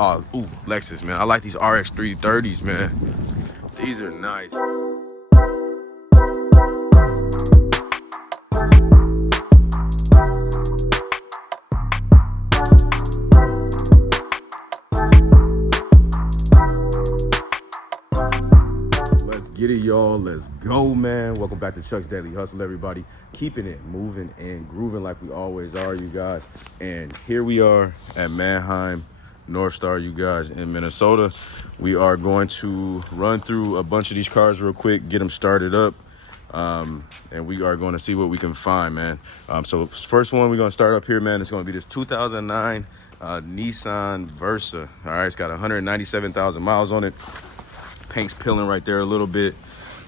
Oh, ooh, Lexus, man. I like these RX 330s, man. These are nice. Let's get it, y'all. Let's go, man. Welcome back to Chuck's Daily Hustle, everybody. Keeping it moving and grooving like we always are, you guys. And here we are at Manheim, North Star, you guys, in Minnesota. We are going to run through a bunch of these cars real quick, get them started up, and we are going to see what we can find, man. So first one we're going to start up here, man, it's going to be this 2009 Nissan Versa. All right, it's got 197,000 miles on it. Paint's peeling right there a little bit.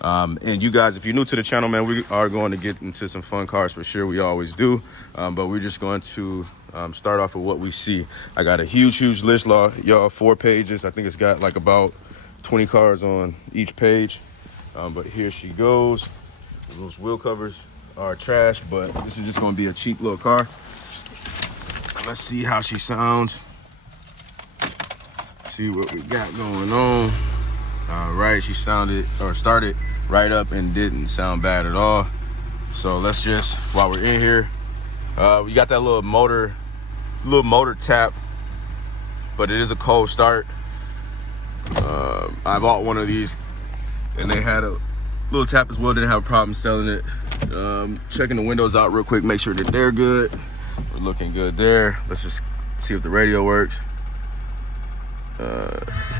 And you guys, if you're new to the channel, man, we are going to get into some fun cars for sure. We always do. But we're just going to start off with what we see. I got a huge list, y'all, 4 pages. I think it's got like about 20 cars on each page. But here she goes. Those wheel covers are trash, but this is just going to be a cheap little car. Let's see how she sounds. See what we got going on. All right, she started right up and didn't sound bad at all. So let's just, while we're in here, we got that little motor tap, but it is a cold start. I bought one of these and they had a little tap as well, didn't have a problem selling it. Checking the windows out real quick, make sure that they're good. We're looking good there. Let's just see if the radio works.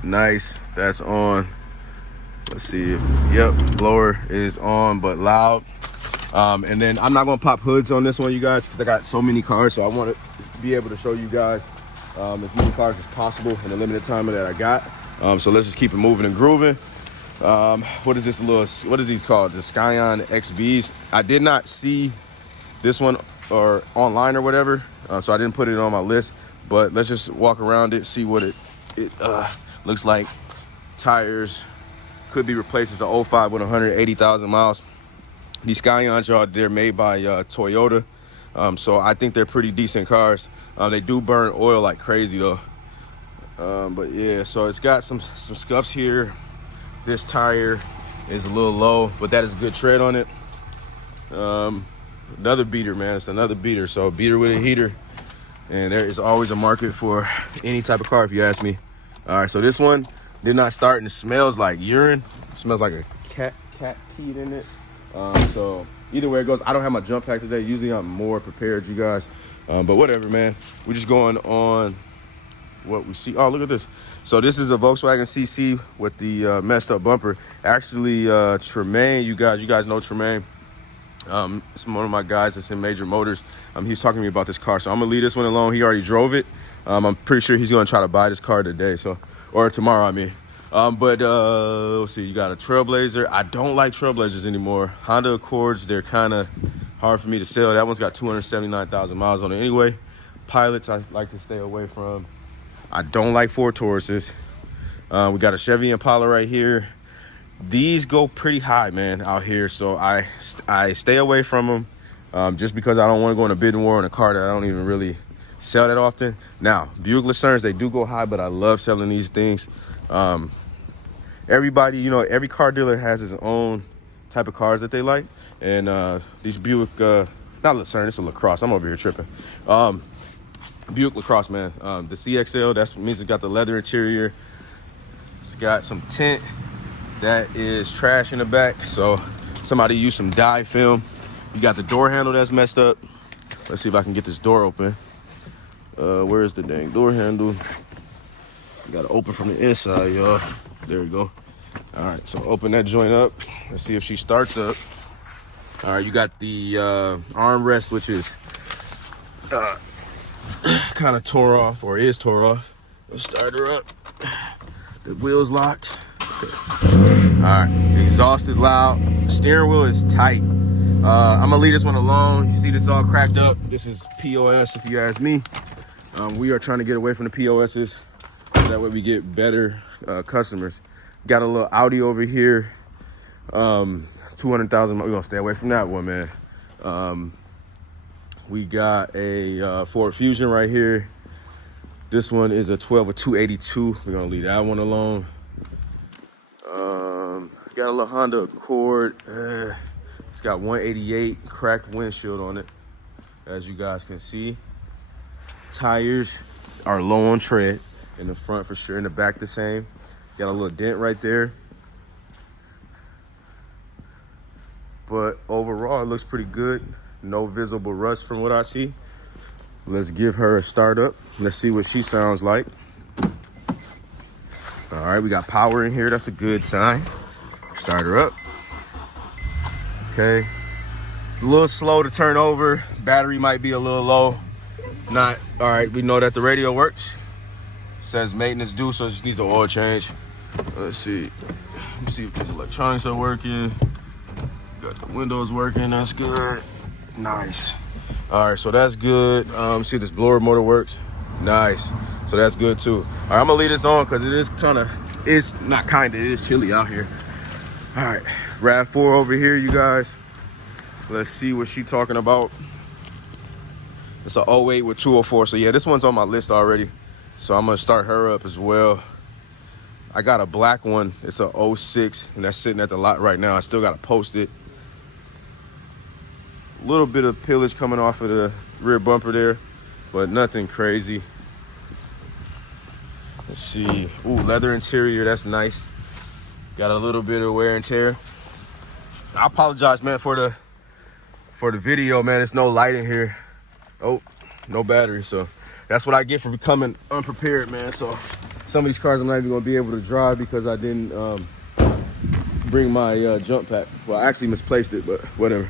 Nice, that's on. Let's see if, yep, blower is on but loud. And then I'm not gonna pop hoods on this one, you guys, because I got so many cars, so I want to be able to show you guys as many cars as possible in the limited time that I got. So let's just keep it moving and grooving. What is these called? The Scion XBs. I did not see this one or online or whatever, so I didn't put it on my list, but let's just walk around it, see what it looks like. Tires could be replaced. It's an 05 with 180,000 miles. These Scions, y'all, they're made by Toyota, so I think they're pretty decent cars. They do burn oil like crazy though. But yeah, so it's got some scuffs here. This tire is a little low, but that is good tread on it. Another beater, man. It's another beater. So beater with a heater, and there is always a market for any type of car, if you ask me. All right, so this one did not start, and it smells like urine. It smells like a cat peed in it. So either way it goes, I don't have my jump pack today. Usually I'm more prepared, you guys. But whatever, man. We're just going on what we see. Oh, look at this. So this is a Volkswagen CC with the messed up bumper. Actually, Tremaine, you guys know Tremaine. It's one of my guys that's in Major Motors. He's talking to me about this car, so I'm gonna leave this one alone. He already drove it. I'm pretty sure he's gonna try to buy this car today, or tomorrow, I mean. But let's see, you got a Trailblazer. I don't like Trailblazers anymore. Honda Accords, they're kind of hard for me to sell. That one's got 279,000 miles on it anyway. Pilots, I like to stay away from. I don't like Ford Tauruses. We got a Chevy Impala right here. These go pretty high, man, out here, so I stay away from them just because I don't want to go in a bidding war on a car that I don't even really sell that often. Now, Buick Lucernes, they do go high, but I love selling these things. Everybody, you know, every car dealer has his own type of cars that they like, and these Buick, not Lucerne, it's a LaCrosse. I'm over here tripping. Buick LaCrosse, man. The CXL, that means it's got the leather interior. It's got some tint that is trash in the back, so somebody used some dye film. You got the door handle that's messed up. Let's see if I can get this door open. Where's the dang door handle? You gotta open from the inside, y'all. There we go. All right, so open that joint up. Let's see if she starts up. All right, you got the armrest, which is kind of tore off, or is tore off. Let's start her up. The wheel's locked. Okay. All right, exhaust is loud. Steering wheel is tight. I'm gonna leave this one alone. You see this all cracked up. This is POS, if you ask me. We are trying to get away from the POSs. That way we get better customers. Got a little Audi over here. 200,000. We're gonna stay away from that one, man. We got a Ford Fusion right here. This one is a 12 or 282. We're gonna leave that one alone. Got a little Honda Accord. It's got 188 cracked windshield on it, as you guys can see. Tires are low on tread in the front for sure, in the back the same. Got a little dent right there. But overall, it looks pretty good. No visible rust from what I see. Let's give her a start up. Let's see what she sounds like. All right, we got power in here. That's a good sign. Start her up. Okay. It's a little slow to turn over. Battery might be a little low. Not, all right, we know that the radio works. Says maintenance due, so it just needs an oil change. Let's see. Let's see if these electronics are working. Got the windows working, that's good. Nice. All right, so that's good. See if this blower motor works. Nice. So that's good too. All right, I'm gonna leave this on because it is it is chilly out here. All right, RAV4 over here, you guys. Let's see what she's talking about. It's an 08 with 204. So yeah, this one's on my list already. So I'm gonna start her up as well. I got a black one. It's a 06 and that's sitting at the lot right now. I still gotta post it. A little bit of pillage coming off of the rear bumper there, but nothing crazy. Let's see. Ooh, leather interior, that's nice. Got a little bit of wear and tear. I apologize, man, for the video, man. There's no light in here. Oh, no battery. So that's what I get for becoming unprepared, man. So some of these cars I'm not even gonna be able to drive because I didn't bring my jump pack. Well, I actually misplaced it, but whatever.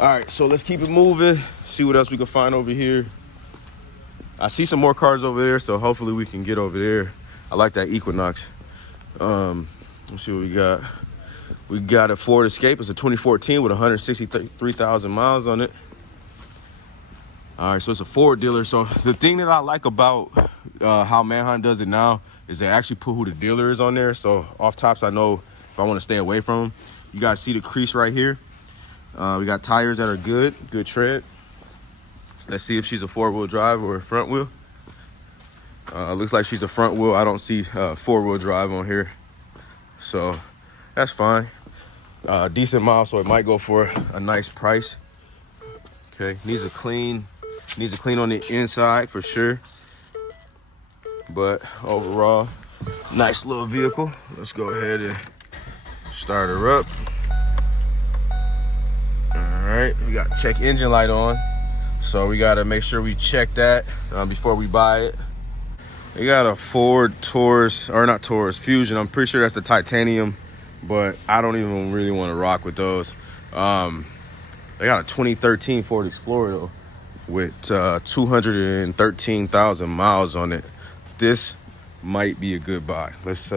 All right, so let's keep it moving. See what else we can find over here. I see some more cars over there, so hopefully we can get over there. I like that Equinox. Let's see what we got. We got a Ford Escape. It's a 2014 with 163,000 miles on it. All right, so it's a Ford dealer. So the thing that I like about how Manheim does it now is they actually put who the dealer is on there. So off tops, I know if I want to stay away from them. You guys see the crease right here. We got tires that are good tread. Let's see if she's a four-wheel drive or a front wheel. Looks like she's a front wheel. I don't see four-wheel drive on here. So that's fine. Decent mile, so it might go for a nice price. Okay, needs a clean on the inside for sure. But overall, nice little vehicle. Let's go ahead and start her up. All right, we got check engine light on. So we gotta make sure we check that before we buy it. We got a Ford Taurus, or not Taurus, Fusion. I'm pretty sure that's the titanium, but I don't even really want to rock with those. They got a 2013 Ford Explorer though, with 213,000 miles on it. This might be a good buy. Let's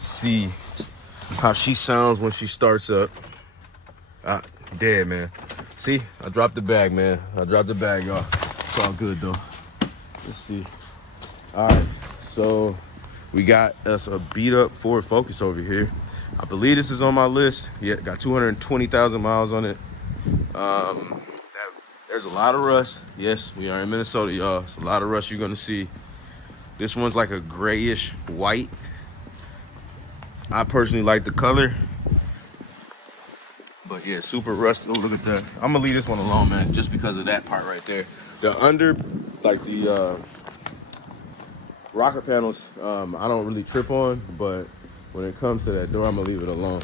see how she sounds when she starts up. Dead, man. See, I dropped the bag, man. I dropped the bag, y'all. It's all good though. Let's see. All right, so we got us a beat up Ford Focus over here. I believe this is on my list. Yeah, got 220,000 miles on it. There's a lot of rust. Yes, we are in Minnesota, y'all. It's a lot of rust you're gonna see. This one's like a grayish white. I personally like the color. But yeah, super rusty. Oh, look at that. I'm gonna leave this one alone, man, just because of that part right there. The under, like the rocker panels, I don't really trip on, but when it comes to that door, I'm gonna leave it alone.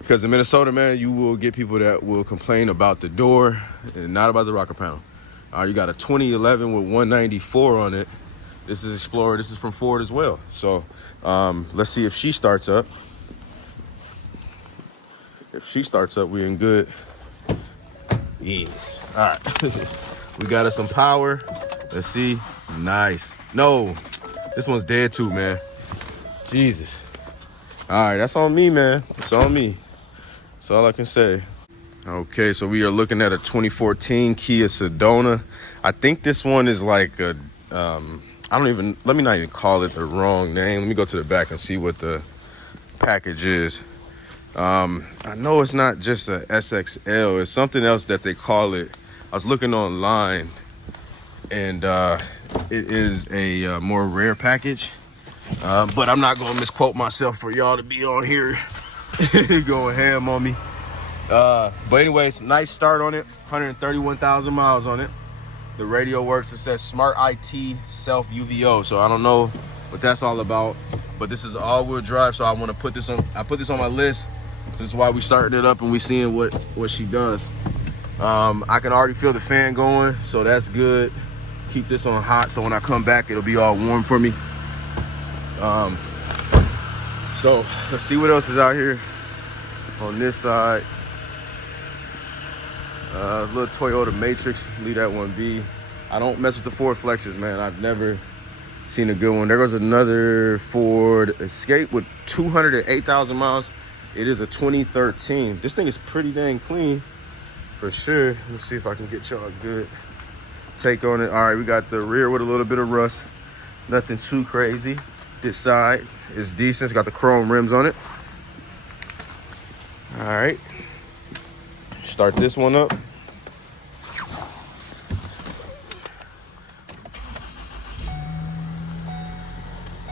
Because in Minnesota, man, you will get people that will complain about the door and not about the rocker panel. You got a 2011 with 194 on it. This is Explorer. This is from Ford as well. So let's see if she starts up. If she starts up, we're in good. Yes. All right. We got us some power. Let's see. Nice. No, this one's dead too, man. Jesus. All right, that's on me, man. It's on me. That's all I can say. Okay, so we are looking at a 2014 Kia Sedona. I think this one is like a, let me not even call it the wrong name. Let me go to the back and see what the package is. I know it's not just a SXL. It's something else that they call it. I was looking online. and it is a more rare package. But I'm not gonna misquote myself for y'all to be on here going ham on me. But anyways, nice start on it. 131,000 miles on it. The radio works. It says Smart IT Self UVO. So I don't know what that's all about. But this is all-wheel drive, so I want to put this on. I put this on my list. This is why we starting it up and we seeing what she does. I can already feel the fan going, so that's good. Keep this on hot, so when I come back, it'll be all warm for me. So let's see what else is out here on this side. Little Toyota Matrix, leave that one be. I don't mess with the Ford Flexes, man. I've never seen a good one. There goes another Ford Escape with 208,000 miles. It is a 2013. This thing is pretty dang clean for sure. Let's see if I can get y'all a good take on it. All right, we got the rear with a little bit of rust. Nothing too crazy. This side is decent. It's got the chrome rims on it. All right. Start this one up.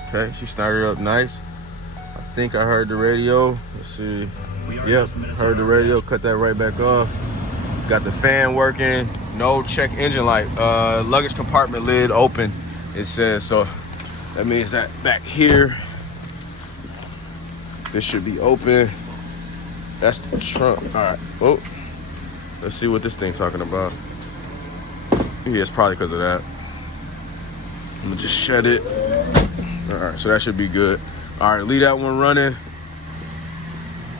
Okay, she started up nice. I think I heard the radio. Let's see. Yep, heard the radio. Cut that right back off. Got the fan working. No check engine light. Luggage compartment lid open, it says. So that means that back here, this should be open. That's the trunk. All right. Oh, let's see what this thing talking about. Yeah, it's probably because of that. I'm gonna just shut it. All right, so that should be good. All right, leave that one running.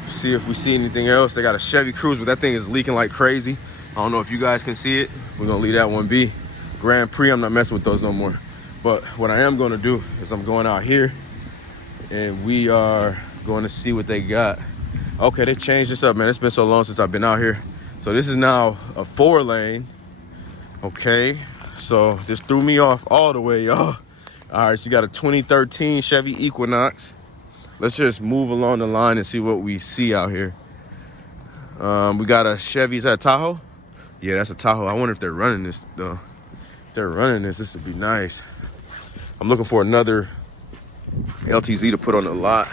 See if we see anything else. They got a Chevy Cruze, but that thing is leaking like crazy. I don't know if you guys can see it. We're gonna leave that one be. Grand Prix, I'm not messing with those no more. But what I am gonna do is I'm going out here and we are going to see what they got. Okay, they changed this up, man. It's been so long since I've been out here. So this is now a 4-lane. Okay, so this threw me off all the way, y'all. All right, so you got a 2013 Chevy Equinox. Let's just move along the line and see what we see out here. We got a Chevy. Is that a Tahoe? Yeah, that's a Tahoe. I wonder if they're running this, though. If they're running this would be nice. I'm looking for another LTZ to put on the lot.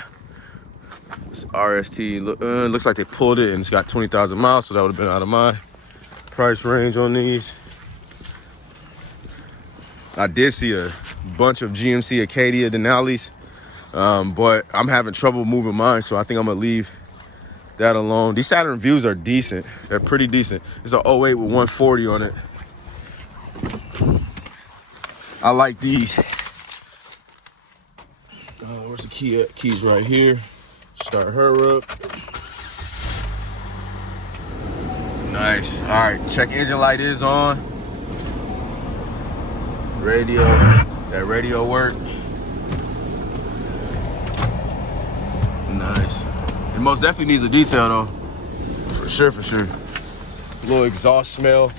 This RST, looks like they pulled it and it's got 20,000 miles, so that would have been out of my price range on these. I did see a bunch of GMC Acadia Denali's, but I'm having trouble moving mine, so I think I'm gonna leave that alone. These Saturn Views are decent. They're pretty decent. It's an 08 with 140 on it. I like these. Where's the key at? Key's right here. Start her up. Nice. All right, check engine light is on. Radio, that radio work. Nice. It most definitely needs a detail though. For sure, for sure. A little exhaust smell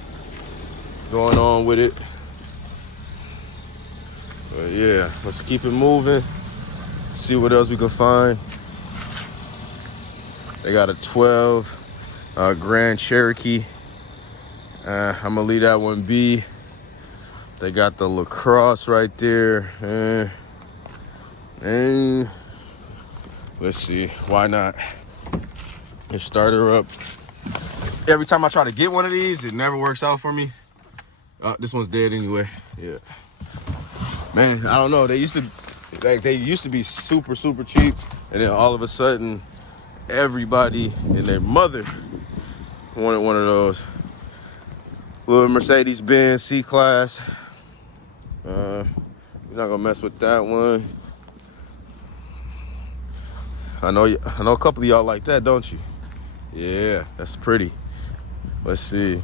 going on with it. But yeah, let's keep it moving. See what else we can find. They got a 12 Grand Cherokee. I'm gonna leave that one be. They got the LaCrosse right there. And let's see, why not? Let's start her up. Every time I try to get one of these, it never works out for me. This one's dead anyway. Yeah. Man, I don't know. They used to be super, super cheap, and then all of a sudden, everybody and their mother wanted one of those. Little Mercedes-Benz C-Class. We're not gonna mess with that one. I know a couple of y'all like that, don't you? Yeah, that's pretty. Let's see.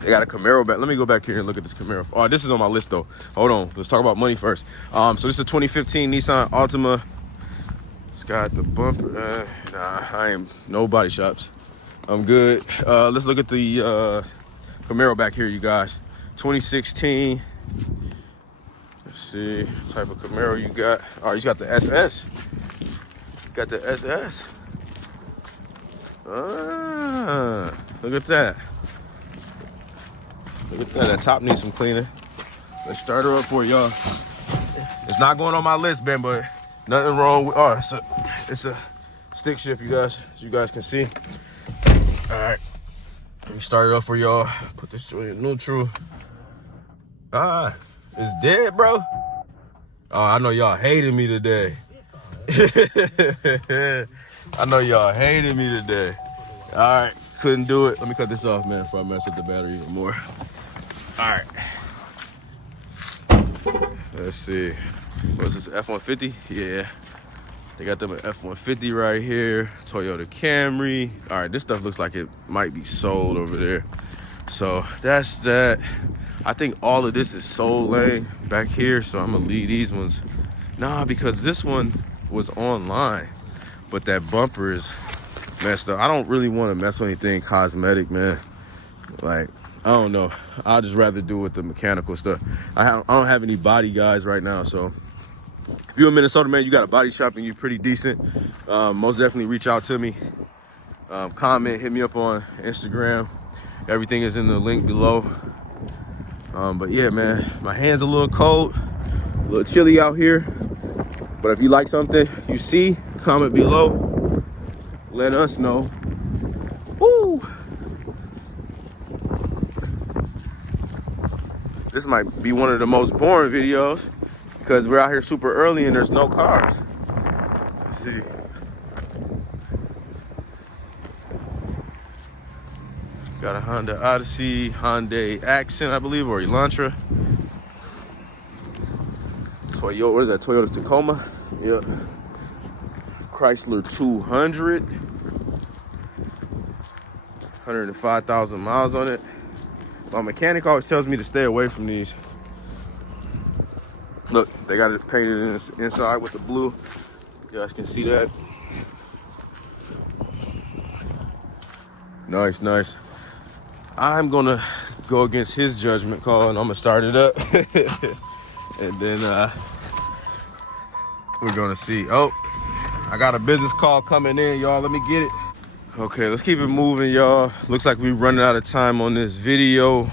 They got a Camaro back. Let me go back here and look at this Camaro. Oh, this is on my list though. Hold on, let's talk about money first. So this is a 2015 Nissan Altima. It's got the bumper. Nah, I ain't no body shops. I'm good. Let's look at the Camaro back here, you guys. 2016. Let's see what type of Camaro you got. Oh, you got the SS. Got the SS. Look at that. Look at that. That top needs some cleaning. Let's start her up for y'all. It's not going on my list, man, but nothing wrong with. Oh, it's a stick shift, you guys, as you guys can see. All right, let me start it up for y'all. Put this joint in neutral. Ah, it's dead, bro. Oh, I know y'all hated me today. I know y'all hated me today. All right, couldn't do it. Let me cut this off, man, before I mess with the battery even more. All right. Let's see. What's this, F-150? Yeah. They got them an F-150 right here. Toyota Camry. All right, this stuff looks like it might be sold over there. So that's that. I think all of this is sold lane back here, so I'm gonna leave these ones. Nah, because this one was online, but that bumper is messed up. I don't really want to mess with anything cosmetic, man. Like, I don't know. I'd just rather do with the mechanical stuff. I don't have any body guys right now, so if you're in Minnesota, man, you got a body shop and you're pretty decent, most definitely reach out to me. Comment, hit me up on Instagram. Everything is in the link below. But yeah, man, my hand's a little cold, a little chilly out here. But if you like something you see, comment below. Let us know. Woo! This might be one of the most boring videos because we're out here super early and there's no cars. Let's see. Got a Honda Odyssey, Hyundai Accent, I believe, or Elantra. Toyota, what is that? Toyota Tacoma? Yep. Chrysler 200. 105,000 miles on it. My mechanic always tells me to stay away from these. Look, they got it painted inside with the blue. You guys can see that. Nice, nice. I'm gonna go against his judgment call and I'm gonna start it up. And then we're gonna see. Oh, I got a business call coming in, y'all. Let me get it. Okay, let's keep it moving, y'all. Looks like we're running out of time on this video.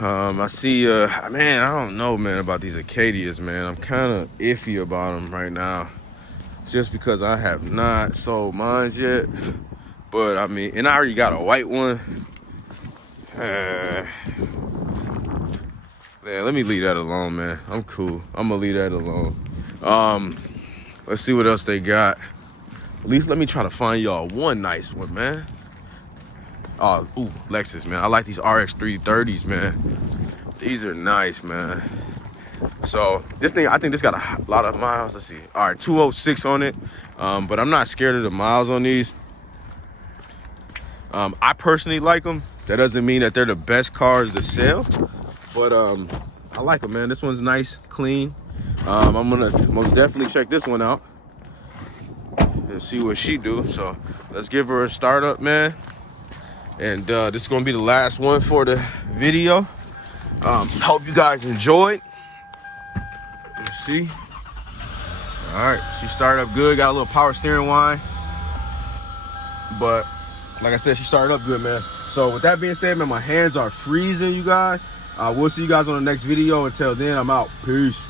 I see, man, I don't know, man, about these Acadias, man. I'm kind of iffy about them right now, just because I have not sold mine yet. But I mean, and I already got a white one. Man, let me leave that alone, man. I'm cool. I'm gonna leave that alone. Let's see what else they got. At least let me try to find y'all one nice one, man. Oh, ooh, Lexus, man. I like these RX 330s, man. These are nice, man. So this thing, I think this got a lot of miles. Let's see. All right, 206 on it. But I'm not scared of the miles on these. I personally like them. That doesn't mean that they're the best cars to sell, but I like them, man. This one's nice, clean. I'm gonna most definitely check this one out and see what she do. So let's give her a start up, man. And this is gonna be the last one for the video. Hope you guys enjoyed. Let's see. All right, she started up good. Got a little power steering whine, but like I said, she started up good, man. So with that being said, man, my hands are freezing, you guys. We'll see you guys on the next video. Until then, I'm out. Peace.